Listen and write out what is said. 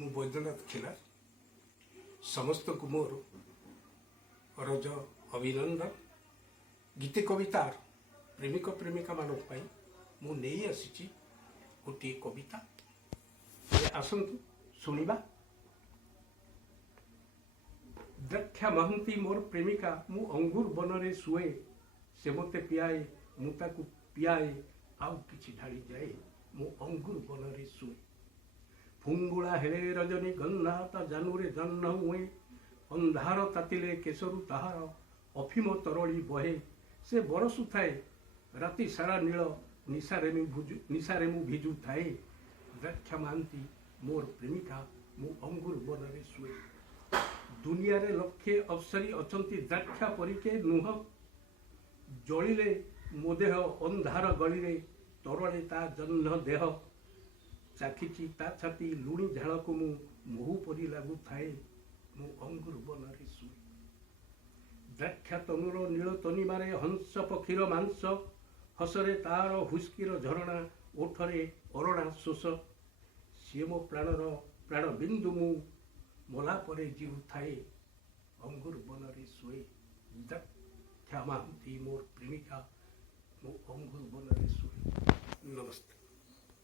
ମୁଁ ବୈଦ୍ୟନାଥ ଖିଲା ସମସ୍ତଙ୍କୁ ମୋର ରଜ ଅଭିନନ୍ଦନ। ଗୀତେ କବିତାର ପ୍ରେମିକ ପ୍ରେମିକାମାନଙ୍କ ପାଇଁ ମୁଁ ନେଇ ଆସିଛି ଗୋଟିଏ କବିତା। ଆସନ୍ତୁ ଶୁଣିବା। ଦ୍ରାକ୍ଷା ମହାନ୍ତି ମୋର ପ୍ରେମିକା, ମୁଁ ଅଙ୍ଗୁର ବନରେ ଶୁଏ, ସେ ମୋତେ ପିଆଏ, ମୁଁ ତାକୁ ପିଆଏ, ଆଉ କିଛି ଢାଳି ଯାଏ, ମୁଁ ଅଙ୍ଗୁର ବନରେ ଶୁଏ। ଫୁଙ୍ଗୁଳା ହେଲେ ରଜନୀ ଗନ୍ଧା, ତା ଜାନୁରେ ଜହ୍ନ ହୁଏ, ଅନ୍ଧାର ତାତିଲେ କେଶରୁ ତାହାର ଅଫିମ ତରଳି ବହେ, ସେ ବରସୁଥାଏ ରାତି ସାରା ନୀଳ, ନିଶାରେ ମୁଁ ଭିଜୁଥାଏ। ଦ୍ରାକ୍ଷା ମହାନ୍ତି ମୋର ପ୍ରେମିକା, ମୁଁ ଅଙ୍ଗୁର ବନରେ ଶୁଏ। ଦୁନିଆରେ ଲକ୍ଷେ ଅପ୍ସରୀ ଅଛନ୍ତି, ଦ୍ରାକ୍ଷା ପରିକେ ନୁହଁ, ଜଳିଲେ ମୋ ଦେହ ଅନ୍ଧାର ଗଳିରେ, ତରଳେ ତା ଜହ୍ନ ଦେହ। ଚାଖିଛି ତା ଛାତି ଲୁଣି ଝାଳକୁ ମୁଁ, ମହୁ ପରି ଲାଗୁଥାଏ, ମୁଁ ଅଙ୍ଗୁର ବନରେ ଶୁଏ। ଦ୍ରାକ୍ଷା ତନୁର ନୀଳ ତନିମାରେ ହଂସ ପକ୍ଷୀର ମାଂସ, ହସରେ ତାର ହୁସ୍କିର ଝରଣା, ଓଠରେ ଅରଣା ଶୋଷ। ସିଏ ମୋ ପ୍ରାଣର ପ୍ରାଣ ବିନ୍ଦୁ, ମୁଁ ମଲା ପରେ ଜିଉଥାଏ, ଅଙ୍ଗୁର ବନରେ ଶୁଏ। ଦ୍ରାକ୍ଷା ମହାନ୍ତି ମୋର ପ୍ରେମିକା, ମୁଁ ଅଙ୍ଗୁର ବନରେ ଶୁଏ। ନମସ୍ତେ।